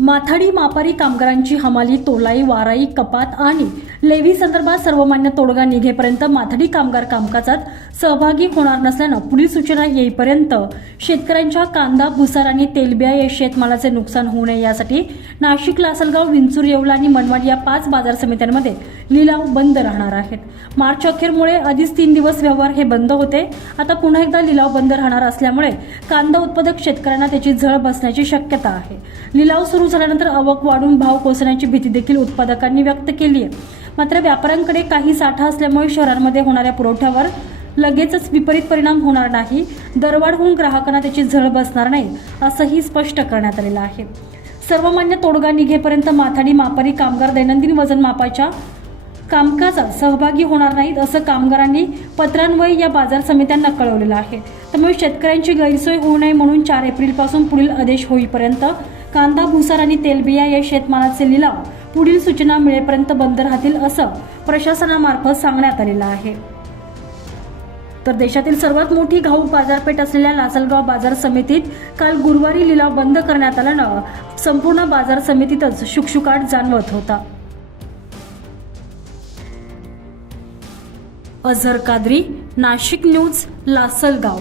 माथाडी मापारी कामगारांची हमाली तोलाई वाराई कपात आणि लेवी संदर्भात सर्वमान्य तोडगा निघेपर्यंत माथाडी कामगार कामकाजात सहभागी होणार नसल्यानं पुढील सूचना येईपर्यंत शेतकऱ्यांच्या कांदा भुसार आणि तेलबिया या शेतमालाचे नुकसान होऊ नये यासाठी नाशिक लासलगाव विंचूर येवला आणि मनमाड या पाच बाजार समित्यांमध्ये लिलाव बंद राहणार आहेत. मार्च अखेरमुळे आधीच तीन दिवस व्यवहार हे बंद होते. आता पुन्हा एकदा लिलाव बंद राहणार असल्यामुळे कांदा उत्पादक शेतकऱ्यांना त्याची झळ बसण्याची शक्यता आहे. लिलाव सुरू सुरू झाल्यानंतर आवक वाढून भाव कोसळण्याची भीती देखील उत्पादकांनी व्यक्त केली आहे. मात्र व्यापाऱ्यांकडे काही साठा असल्यामुळे शहरांमध्ये होणाऱ्या पुरवठ्यावर लगेचच विपरीत परिणाम होणार नाही. दरवाढ होऊन ग्राहकांना त्याची झळ बसणार नाही असंही स्पष्ट करण्यात आलेलं आहे. सर्वमान्य तोडगा निघेपर्यंत माथाडी मापारी कामगार दैनंदिन वजन मापाच्या कामकाजात सहभागी होणार नाहीत असं कामगारांनी पत्रान्वये या बाजार समित्यांना कळवलेलं आहे. त्यामुळे शेतकऱ्यांची गैरसोय होऊ नये म्हणून चार एप्रिलपासून पुढील आदेश होईपर्यंत कांदा भुसार आणि तेलबिया या शेतमालाचे लिलाव पुढील सूचना मिळेपर्यंत बंद राहतील असं प्रशासनामार्फत सांगण्यात आलेलं आहे. तर देशातील सर्वात मोठी घाऊक बाजारपेठ असलेल्या लासलगाव बाजार समितीत काल गुरुवारी लिलाव बंद करण्यात आल्यानं संपूर्ण बाजार समितीतच शुकशुकाट जाणवत होता. अझर कादरी नाशिक न्यूज लासलगाव.